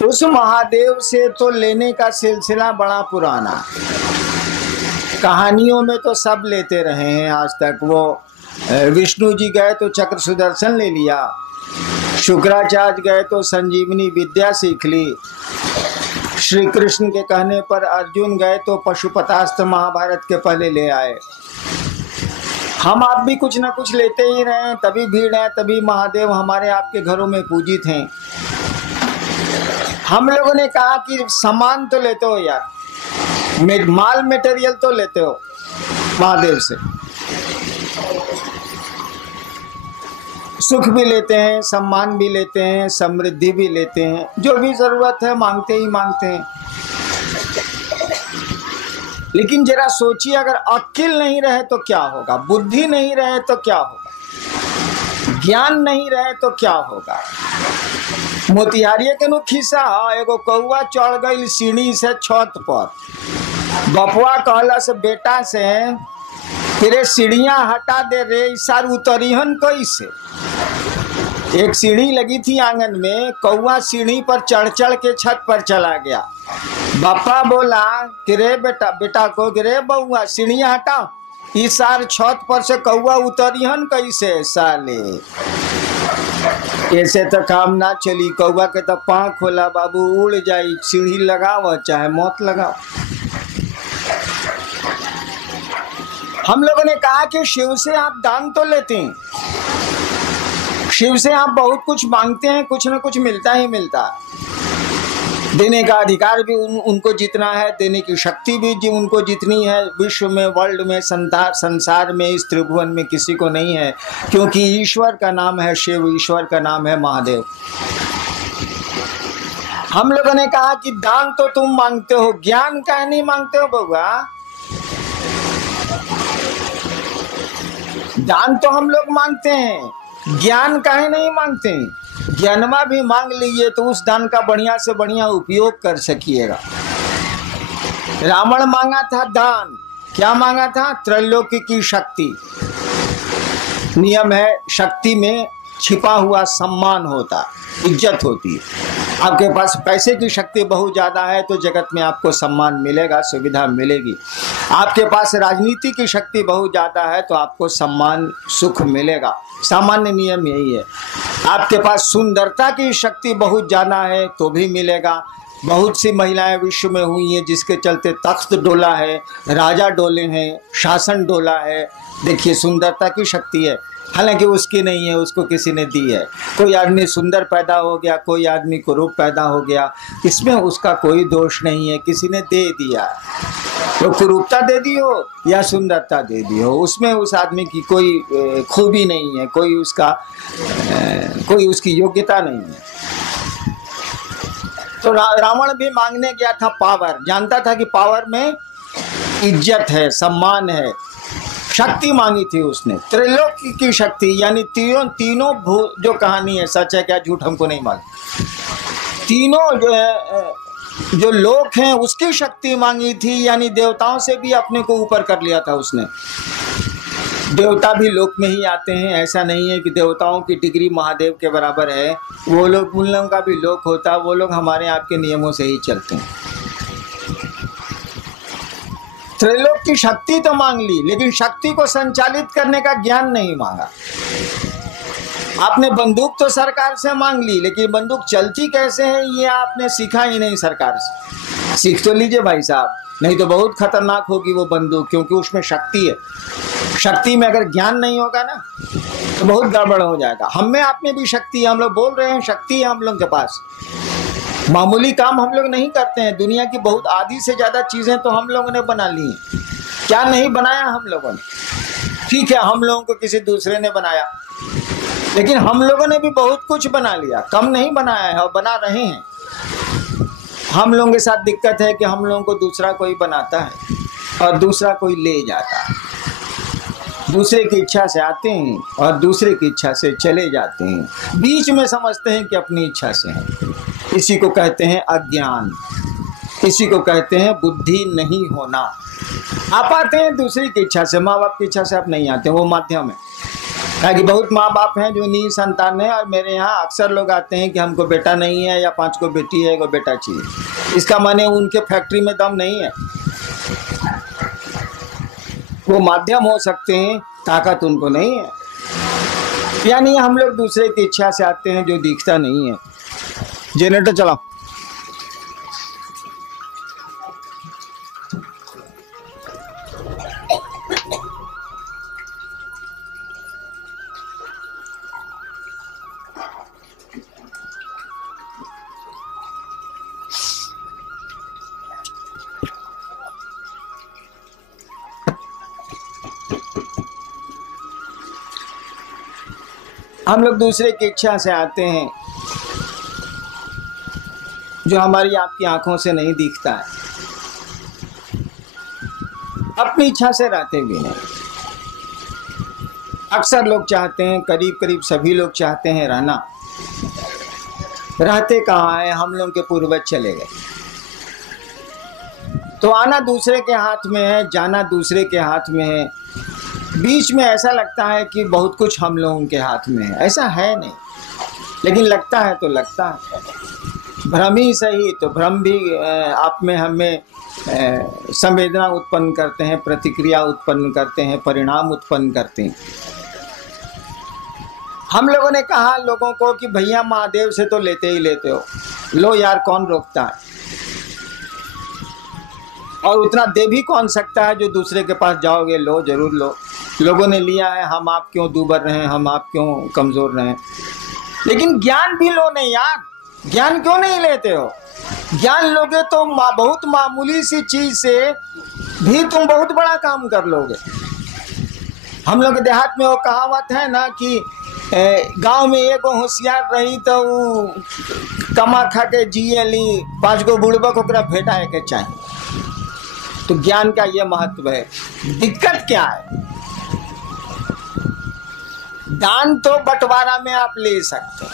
उस महादेव से तो लेने का सिलसिला बड़ा पुराना, कहानियों में तो सब लेते रहे हैं आज तक। वो विष्णु जी गए तो चक्र सुदर्शन ले लिया, शुक्राचार्य गए तो संजीवनी विद्या सीख ली, श्री कृष्ण के कहने पर अर्जुन गए तो पशुपतास्त्र महाभारत के पहले ले आए। हम आप भी कुछ ना कुछ लेते ही रहे, तभी भीड़ है, तभी महादेव हमारे आपके घरों में पूजित हैं। हम लोगों ने कहा कि सामान तो लेते हो यार, माल मटेरियल तो लेते हो महादेव से, सुख भी लेते हैं, सम्मान भी लेते हैं, समृद्धि भी लेते हैं, जो भी जरूरत है मांगते ही मांगते हैं। लेकिन जरा सोचिए, अगर अक्ल नहीं रहे तो क्या होगा, बुद्धि नहीं रहे तो क्या होगा, ज्ञान नहीं रहे तो क्या होगा। मोतिहारिये के नु खिस्सा, एगो कौआ चढ़ गई सीढ़ी से छत पर, बपुआ कहला से बेटा से तेरे सीढ़ियां हटा दे रे, इसार उतरीहन कैसे। एक सीढ़ी लगी थी आंगन में, कौआ सीढ़ी पर चढ़ चढ़ के छत पर चला गया। बापा बोला कि रे बेटा, बेटा को रे बउआ सीढ़ियां हटा, इसार छत पर से कौआ उतरीहन कैसे साले। ऐसे तो काम ना चली, कौआ के तो पाँख खोला बाबू, उड़ जाई, सीढ़ी लगाओ चाहे मौत लगाओ। हम लोगों ने कहा कि शिव से आप दान तो लेते हैं, शिव से आप बहुत कुछ मांगते हैं, कुछ ना कुछ मिलता ही मिलता है। देने का अधिकार भी उनको जितना है, देने की शक्ति भी उनको जितनी है, विश्व में, वर्ल्ड में, संसार में, इस त्रिभुवन में किसी को नहीं है, क्योंकि ईश्वर का नाम है शिव, ईश्वर का नाम है महादेव। हम लोगों ने कहा कि दान तो तुम मांगते हो, ज्ञान काहे नहीं मांगते हो बउआ। दान तो हम लोग मांगते हैं, ज्ञान काहे नहीं मांगते हैं। ज्ञानमा भी मांग लीजिए तो उस दान का बढ़िया से बढ़िया उपयोग कर सकिएगा। रावण मांगा था दान, क्या मांगा था, त्रैलोक्य की शक्ति। नियम है, शक्ति में छिपा हुआ सम्मान होता, इज्जत होती है। आपके पास पैसे की शक्ति बहुत ज्यादा है तो जगत में आपको सम्मान मिलेगा, सुविधा मिलेगी। आपके पास राजनीति की शक्ति बहुत ज्यादा है तो आपको सम्मान, सुख मिलेगा। सामान्य नियम यही है। आपके पास सुंदरता की शक्ति बहुत ज्यादा है तो भी मिलेगा। बहुत सी महिलाएं विश्व में हुई हैं जिसके चलते तख्त डोला है, राजा डोले हैं, शासन डोला है। देखिए, सुंदरता की शक्ति है, हालांकि उसकी नहीं है, उसको किसी ने दी है। कोई आदमी सुंदर पैदा हो गया, कोई आदमी कुरूप पैदा हो गया, इसमें उसका कोई दोष नहीं है, किसी ने दे दिया। तो कुरूपता दे दी हो या सुंदरता दे दी हो, उसमें उस आदमी की कोई खूबी नहीं है, कोई उसकी योग्यता नहीं है। तो रावण भी मांगने गया था पावर, जानता था कि पावर में इज्जत है, सम्मान है, शक्ति मांगी थी उसने, त्रिलोकी की शक्ति, यानी तीनों जो कहानी है सच है क्या झूठ हमको नहीं मालूम, तीनों जो लोक हैं उसकी शक्ति मांगी थी, यानी देवताओं से भी अपने को ऊपर कर लिया था उसने। देवता भी लोक में ही आते हैं, ऐसा नहीं है कि देवताओं की डिग्री महादेव के बराबर है। वो लोग, उन लोगों का भी लोक होता है, वो लोग हमारे आपके नियमों से ही चलते हैं। त्रैलोक की शक्ति तो मांग ली, लेकिन शक्ति को संचालित करने का ज्ञान नहीं मांगा। आपने बंदूक तो सरकार से मांग ली, लेकिन बंदूक चलती कैसे है ये आपने सीखा ही नहीं सरकार से। सीख तो लीजिए भाई साहब, नहीं तो बहुत खतरनाक होगी वो बंदूक, क्योंकि उसमें शक्ति है। शक्ति में अगर ज्ञान नहीं होगा ना तो बहुत गड़बड़ हो जाएगा। हम में आप में भी शक्ति है, हम लोग बोल रहे हैं शक्ति है हम लोग के पास। मामूली काम हम लोग नहीं करते हैं, दुनिया की बहुत आधी से ज्यादा चीजें तो हम लोगों ने बना ली हैं। क्या नहीं बनाया हम लोगों ने, ठीक है, हम लोगों को किसी दूसरे ने बनाया, लेकिन हम लोगों ने भी बहुत कुछ बना लिया, कम नहीं बनाया है और बना रहे हैं। हम लोगों के साथ दिक्कत है कि हम लोगों को दूसरा कोई बनाता है और दूसरा कोई ले जाता है। दूसरे की इच्छा से आते हैं और दूसरे की इच्छा से चले जाते हैं, बीच में समझते हैं कि अपनी इच्छा से हैं। इसी को कहते हैं अज्ञान, इसी को कहते हैं बुद्धि नहीं होना। आप आते हैं दूसरे की इच्छा से, माँ बाप की इच्छा से आप नहीं आते, वो माध्यम है। ताकि बहुत माँ बाप हैं जो निसंतान है, और मेरे यहाँ अक्सर लोग आते हैं कि हमको बेटा नहीं है या 5 को बेटी है, 1 बेटा चाहिए। इसका माने उनके फैक्ट्री में दम नहीं है, वो माध्यम हो सकते हैं, ताकत उनको नहीं है। यानी हम लोग दूसरे की इच्छा से आते हैं जो दिखता नहीं है। जनरेटर चलाओ। हम लोग दूसरे की इच्छा से आते हैं जो हमारी आपकी आंखों से नहीं दिखता है, अपनी इच्छा से रहते भी नहीं। अक्सर लोग चाहते हैं, करीब करीब सभी लोग चाहते हैं रहना, रहते कहाँ है? हम लोग के पूर्वज चले गए। तो आना दूसरे के हाथ में है, जाना दूसरे के हाथ में है। बीच में ऐसा लगता है कि बहुत कुछ हम लोगों के हाथ में है, ऐसा है नहीं, लेकिन लगता है तो लगता है। भ्रम ही सही, तो भ्रम भी आप में हमें संवेदना उत्पन्न करते हैं, प्रतिक्रिया उत्पन्न करते हैं, परिणाम उत्पन्न करते हैं। हम लोगों ने कहा लोगों को कि भैया महादेव से तो लेते ही लेते हो, लो यार, कौन रोकता है? और उतना दे भी कौन सकता है जो दूसरे के पास जाओगे, लो जरूर लो। लोगों ने लिया है, हम आप क्यों दूबर रहे, हम आप क्यों कमजोर रहे? लेकिन ज्ञान भी लो नहीं यार, ज्ञान क्यों नहीं लेते हो? ज्ञान लोगे तो बहुत मामूली सी चीज से भी तुम बहुत बड़ा काम कर लोगे। हम लोग देहात में वो कहावत है ना कि गांव में एक होशियार रही तो कमा खा के जिए ली, 5 गो बुड़बक ओकरा भेटा के चाहिए। तो ज्ञान का ये महत्व है। दिक्कत क्या है? दान तो बंटवारा में आप ले सकते हैं।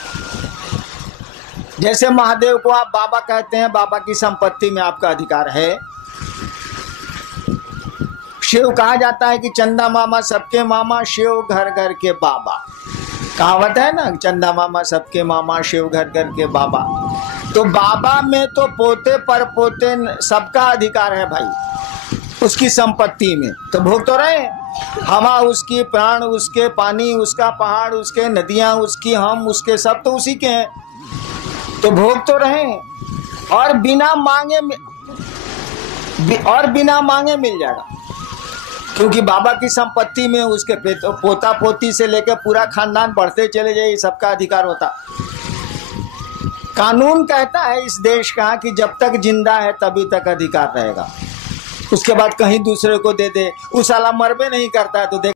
जैसे महादेव को आप बाबा कहते हैं, बाबा की संपत्ति में आपका अधिकार है। शिव कहा जाता है कि चंदा मामा सबके मामा, शिव घर घर के बाबा। कहावत है ना, चंदा मामा सबके मामा, शिव घर घर के बाबा। तो बाबा में तो पोते पर पोते सबका अधिकार है भाई, उसकी संपत्ति में। तो भोग तो रहे, हवा उसकी, प्राण उसके, पानी उसका, पहाड़ उसके, नदियां उसकी, हम उसके, सब तो उसी के हैं। तो भोग तो रहे, और बिना मांगे मिल जाएगा, क्योंकि बाबा की संपत्ति में उसके पोता पोती से लेकर पूरा खानदान बढ़ते चले जाए, सबका अधिकार होता। कानून कहता है इस देश का कि जब तक जिंदा है तभी तक अधिकार रहेगा, उसके बाद कहीं दूसरे को दे दे, उस साला मरबे नहीं करता है तो